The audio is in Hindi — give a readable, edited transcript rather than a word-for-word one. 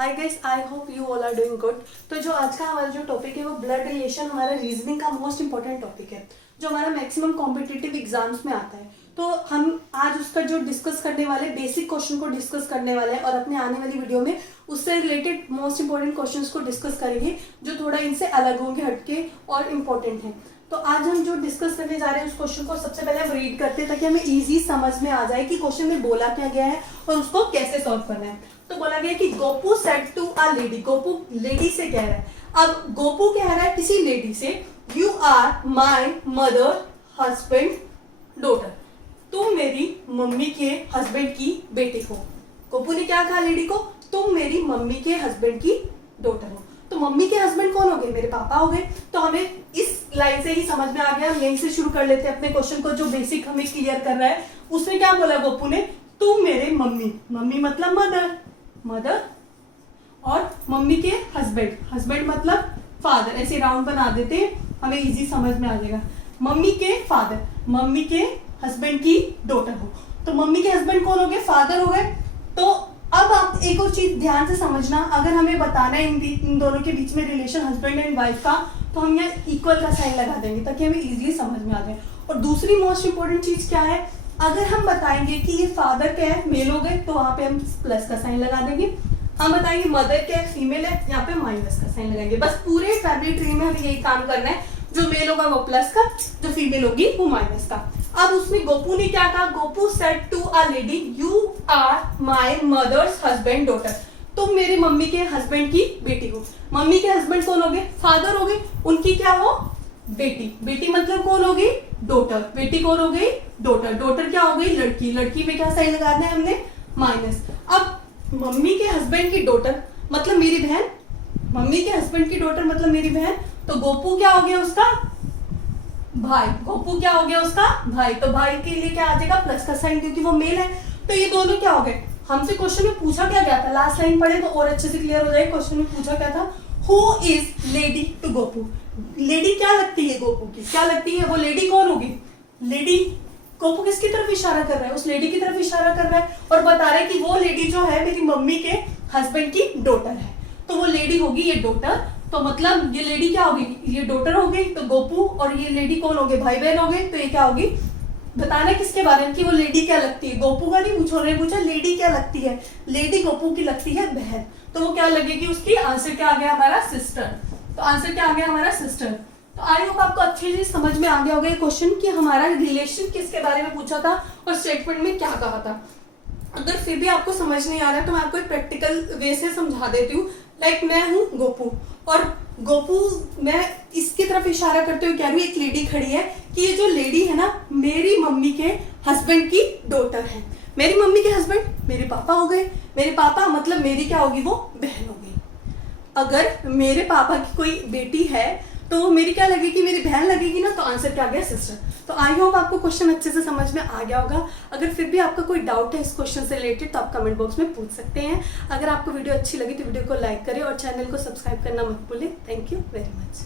Hi guys, I hope you all are doing good. तो जो आज का हमारा जो टॉपिक है वो ब्लड रिलेशन हमारा रीजनिंग का मोस्ट इंपॉर्टेंट टॉपिक है जो हमारा मैक्सिमम कॉम्पिटिटिव एग्जाम्स में आता है। तो हम आज उसका जो डिस्कस करने वाले बेसिक क्वेश्चन को डिस्कस करने वाले हैं और अपने आने वाली वीडियो में उससे रिलेटेड मोस्ट इंपॉर्टेंट क्वेश्चंस को डिस्कस करेंगे जो थोड़ा इनसे अलग होंगे, हटके और इम्पोर्टेंट है। तो आज हम जो डिस्कस करने जा रहे हैं उस क्वेश्चन को सबसे पहले हम रीड करते हैं ताकि हमें इजी समझ में आ जाए कि क्वेश्चन में बोला क्या गया है और उसको कैसे सॉल्व करना है। तो बोला गया कि Gopu said to a lady, Gopu lady से कह रहा है। अब गोपू कह रहा है किसी लेडी से, you are my mother husband daughter, तुम मेरी मम्मी के हस्बैंड की बेटी हो। गोपू ने क्या कहा लेडी को, तुम मेरी मम्मी के हस्बैंड की डॉटर हो। तो मम्मी के हस्बैंड कौन हो गए, मेरे पापा हो गए। तो हमें इस लाइन से ही समझ में आ गया, हम यहीं से शुरू कर लेते हैं अपने क्वेश्चन को जो बेसिक हमें क्लियर कर रहा है। उसमें क्या बोला गोपू ने, तुम मेरे मम्मी, मम्मी मतलब मदर, मदर और मम्मी के हस्बैंड, हस्बैंड मतलब फादर, ऐसे राउंड बना देते हैं हमें इजी समझ में आ जाएगा। मम्मी के फादर, मम्मी के हस्बैंड की डॉटर हो। तो मम्मी के हस्बैंड कौन हो गए, फादर हो गए। तो अब आप एक और चीज ध्यान से समझना, अगर हमें बताना है इन दोनों के बीच में रिलेशन हस्बैंड एंड वाइफ का, तो हम यहाँ इक्वल का साइन लगा देंगे ताकि हमें इजीली समझ में आ जाए। और दूसरी मोस्ट इंपॉर्टेंट चीज क्या है, अगर हम बताएंगे कि ये फादर क्या है, मेल हो गए, तो वहां पे हम प्लस का साइन लगा देंगे। हम बताएंगे मदर क्या है, फीमेल है, यहाँ पे माइनस का साइन लगाएंगे। बस पूरे फैमिली ट्री में हमें यही काम करना है, जो मेल होगा वो प्लस का, जो फीमेल होगी वो माइनस का। अब उसमें गोपू ने क्या कहा, Gopu said to a lady, you are my mother's husband daughter, तुम मेरे मम्मी के हस्बैंड की बेटी हो। मम्मी के हस्बैंड कौन हो गए, फादर हो गए, उनकी क्या हो, बेटी, बेटी मतलब कौन हो गई, डॉटर, बेटी कौन हो गई, डॉटर, डॉटर क्या हो गई, लड़की, लड़की में क्या साइन लगाना है हमने, माइनस। अब मम्मी के हस्बैंड की डॉटर मतलब मेरी बहन, मम्मी के हस्बैंड की डॉटर मतलब मेरी बहन, तो गोपू क्या हो गया उसका भाई, गोपू क्या हो गया उसका भाई। तो भाई के लिए क्या आ जाएगा, प्लस का साइन, क्योंकि वो मेल है। तो ये दोनों क्या हो गए, हमसे क्वेश्चन में पूछा क्या गया था, लास्ट लाइन पढ़े तो और अच्छे से क्लियर हो जाए। क्वेश्चन में पूछा क्या था, who is lady to Gopu, lady क्या लगती है गोपू की, क्या लगती है, वो लेडी कौन होगी, लेडी। गोपू किसकी तरफ इशारा कर रहा है, उस लेडी की तरफ इशारा कर रहा है और बता रहा है कि वो लेडी जो है मेरी मम्मी के हस्बैंड की डॉटर है। तो वो लेडी होगी ये डॉटर, तो मतलब ये लेडी क्या होगी, ये डॉटर हो गई। तो गोपू और ये लेडी कौन हो गए, भाई बहन हो गए। तो ये क्या होगी, बताना किसके बारे में कि वो लेडी क्या लगती है, गोपू का नहीं पूछो, नहीं पूछा लेडी क्या लगती है, लेडी गोपू की लगती है बहन। तो वो क्या लगेगी उसकी, आंसर क्या आ गया हमारा, सिस्टर। तो आंसर क्या आ गया हमारा, सिस्टर। तो आई होप आपको अच्छे से समझ में आ गया होगा ये क्वेश्चन कि हमारा रिलेशन किसके बारे में पूछा था और स्टेटमेंट में क्या कहा था। अगर फिर भी आपको समझ नहीं आ रहा है तो मैं आपको एक प्रैक्टिकल वे से समझा देती हूँ। लाइक मैं हूँ गोपू और गोपू, मैं इसकी तरफ इशारा करते हुए कह रही हूँ एक लेडी खड़ी है कि ये जो लेडी है ना मेरी मम्मी के हस्बैंड की डॉटर है। मेरी मम्मी के हस्बैंड मेरे पापा हो गए, मेरे पापा मतलब मेरी क्या होगी, वो बहन हो गई। अगर मेरे पापा की कोई बेटी है तो वो मेरी क्या लगेगी, मेरी बहन लगेगी ना। तो आंसर क्या गया, सिस्टर। तो आई होप आपको क्वेश्चन अच्छे से समझ में आ गया होगा। अगर फिर भी आपका कोई डाउट है इस क्वेश्चन से रिलेटेड तो आप कमेंट बॉक्स में पूछ सकते हैं। अगर आपको वीडियो अच्छी लगी तो वीडियो को लाइक करें और चैनल को सब्सक्राइब करना मत भूलें। Thank you very much.